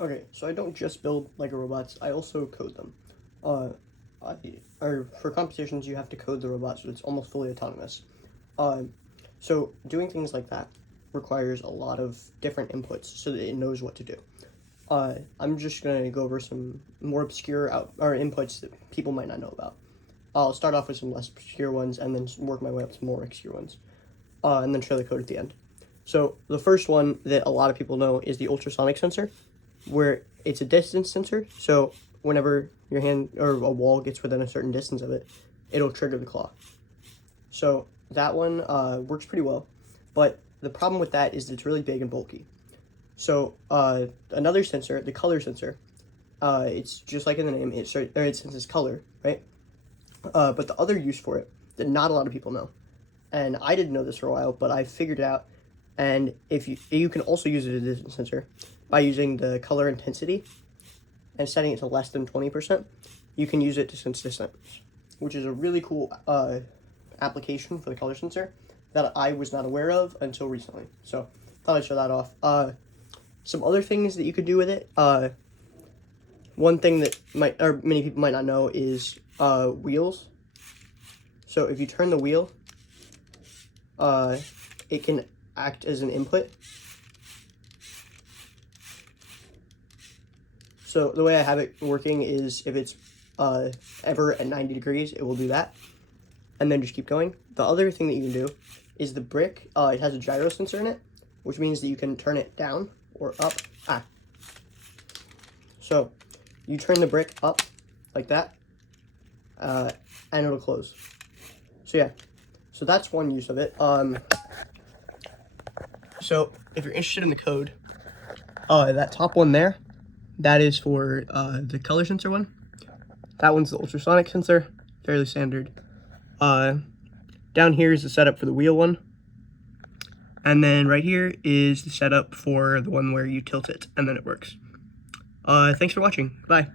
Okay, so I don't just build Lego robots, I also code them. Uh, for competitions, you have to code the robot so it's almost fully autonomous. Um, so doing things like that requires a lot of different inputs so that it knows what to do. I'm just going to go over some more obscure inputs that people might not know about. I'll start off with some less obscure ones and then work my way up to more obscure ones, and then show the code at the end. So the first one that a lot of people know is the ultrasonic sensor, where it's a distance sensor. So whenever your hand or a wall gets within a certain distance of it, it'll trigger the claw. So that one works pretty well, but the problem with that is that it's really big and bulky. So another sensor, the color sensor, it's just like in the name, it senses color, right? But the other use for it that not a lot of people know, and I didn't know this for a while, but I figured it out. And if you can also use it as a distance sensor by using the color intensity and setting it to less than 20%, you can use it to sense distance, which is a really cool application for the color sensor that I was not aware of until recently. So thought I'd show that off. Some other things that you could do with it. One thing that many people might not know is wheels. So if you turn the wheel, it can act as an input. So the way I have it working is if it's ever at 90 degrees, it will do that. And then just keep going. The other thing that you can do is the brick, it has a gyro sensor in it, which means that you can turn it down or up. So you turn the brick up like that, and it'll close. So yeah, so that's one use of it. So if you're interested in the code, that top one there, that is for the color sensor one. That one's the ultrasonic sensor, fairly standard. Down here is the setup for the wheel one. And then right here is the setup for the one where you tilt it and then it works. Thanks for watching. Bye.